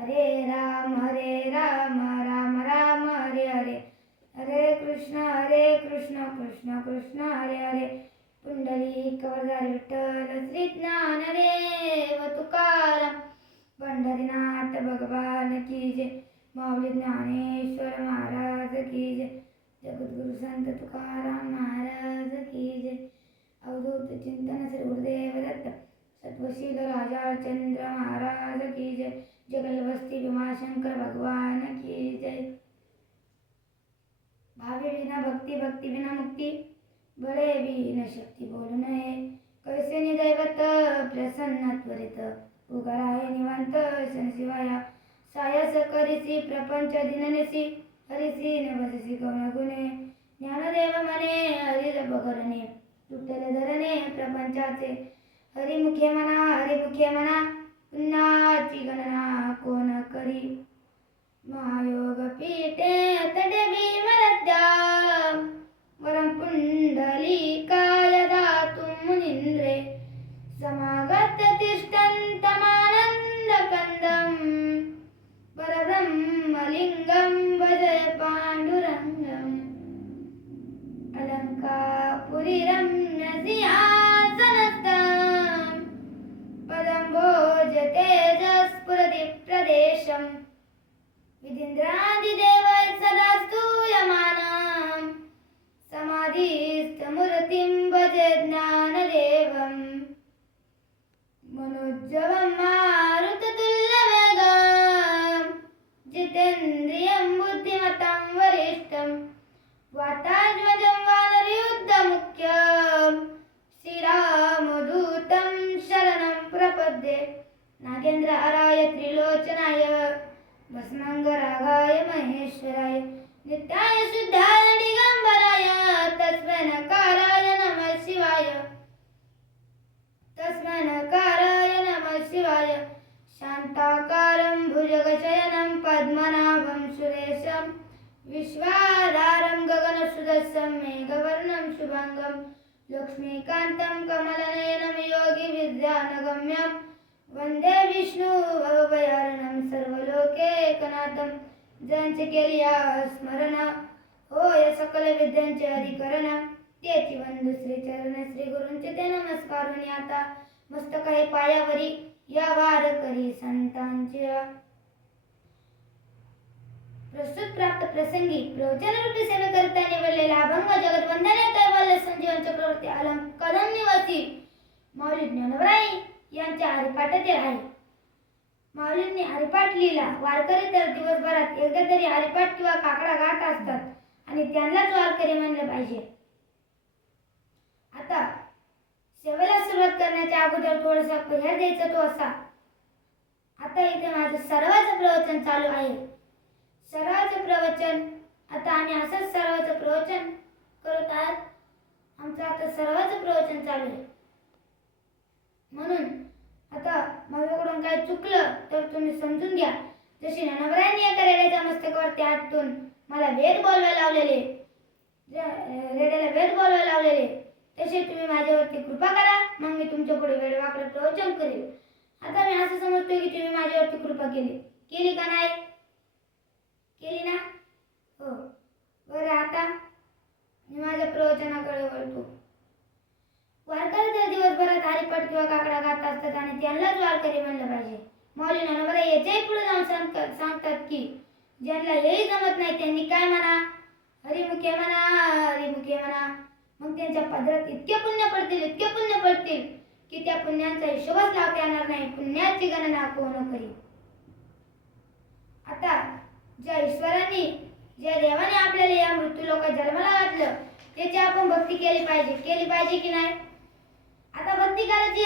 हरे राम हरे राम राम राम हरे हरे. हरे कृष्ण हरे कृष्ण कृष्ण कृष्ण हरे हरे. पुंडली कवरदार विठ्ठल श्री ज्ञानदेव तुकाराम. पंढरीनाथ भगवान की जय. माऊली ज्ञानेश्वर महाराज की जय. जगद्गुरु संत तुकाराम महाराज की जय. अवधूत चिंतन श्री गुरुदेव दत्त. सत्वशील राजा चंद्र महाराज की जय. जगल वस्ती भीमाशंकर भगवान की जय। भावे भक्ति भक्ति बिना मुक्ति बड़े भी न शक्ति बोलू नये कैसे निदैवत प्रसन्न त्वरित उगराय निवांत शन शिवाया। सायस करिसी प्रपंच दिननेसी हरिसी नवसी गौण गुणे। ज्ञानदेव मने हरिर बगरणे तुटले धरणे प्रपंचाचे। हरिमुखे म्हणा हरिमुखे म्हणा नाची गणना कोण करी? महायोग पीठे तटे भीमरद्या वरं पुण्डलीकाय दातुं मुनीन्द्रे समागत्य तिष्ठन्तमानन्दकन्दम् परब्रह्मलिङ्गं भजय पाण्डुरङ्गम् अलङ्कापुरीरम्यसिंहासनस्थम् దేశం విధింద్రాదిదేవై సదా స్తూయమానాం సమాధిస్తమురతిం భజ జ్ఞానదేవం. మనోజ్జవం नागेन्द्र त्रिलोचनाय भस्मङ्गरागाय महेश्वराय नित्याय शुद्धाय दिगम्बराय तस्मै नकाराय नमः शिवाय। तस्मै नकाराय नमः शिवाय। शान्ताकारं भुजगशयनं पद्मनाभं सुरेशं विश्वाधारं गगनसुदस्सं मेघवर्णं शुभङ्गं लक्ष्मीकान्तं कमलनयनं योगिविद्यानगम्यं वन्दे विष्णु भवभयारणं सर्वलोकेकनाथं ज्यांचे केली स्मरण. हो या सकल विद्यांचे अधिकरण. त्याची वंदू श्री चरण श्री गुरूंचे ते नमस्कार आणि आता. मस्तक हे पायावरी या वार करी संतांच्या. प्रस्तुत प्राप्त प्रसंगी प्रवचन रूपी सेवे करता निवडलेला अभंग जगत वंदने कैवल्य संजीवन चक्रवर्ती आलम कदम निवासी. माऊली ज्ञानवराई यांच्या हरिपाठातील आहे. माऊलींनी हरिपाठ लिहिला. वारकरी तर दिवसभरात एकदा तरी हरिपाठ किंवा काकडा गात असतात आणि त्यांनाच वारकरी म्हणलं पाहिजे. आता सेवेला सुरुवात करण्याच्या अगोदर थोडासा परिहार द्यायचा तो असा. आता इथे माझं सर्वाचं प्रवचन चालू आहे. सर्वाचं प्रवचन आता आम्ही असंच सर्वाचं प्रवचन करत आहात. आमचं आता सर्वाचं प्रवचन चालू आहे. म्हणून आता माझ्याकडून काय चुकलं तर तुम्ही समजून घ्या. जशी नवरायांनी एका रेड्याच्या मस्तकावरती आटून मला वेद बोलवायला लावलेले रेड्याला वेद बोलवायला लावलेले तसे तुम्ही माझ्यावरती कृपा करा मग मी तुमच्यापुढे वेळ वाकडं प्रवचन करेल आता मी असं समजतोय की तुम्ही माझ्यावरती कृपा केली. केली का नाही? केली ना? हो बरं आता मी माझ्या प्रवचनाकडे वळतो वारकरी तर दिवसभरात हरिपाठ किंवा काकडा गात असतात आणि त्यांनाच वारकरी म्हणलं पाहिजे. मौलीना नवरा याच्याही पुढे जाऊन सांगतात सांगतात की ज्यांना हेही जमत नाही त्यांनी काय म्हणा? हरिमुखे म्हणा हरिमुखे म्हणा. मग त्यांच्या पदरात इतके पुण्य पडतील इतके पुण्य पडतील की त्या पुण्याचा हिशोबच लावता येणार नाही. पुण्याची गणना कोण करी? आता ज्या ईश्वरांनी ज्या देवाने आपल्याला या मृत्यू लोक जन्माला घातलं त्याची आपण भक्ती केली पाहिजे. केली पाहिजे की नाही? आता भक्ती करायची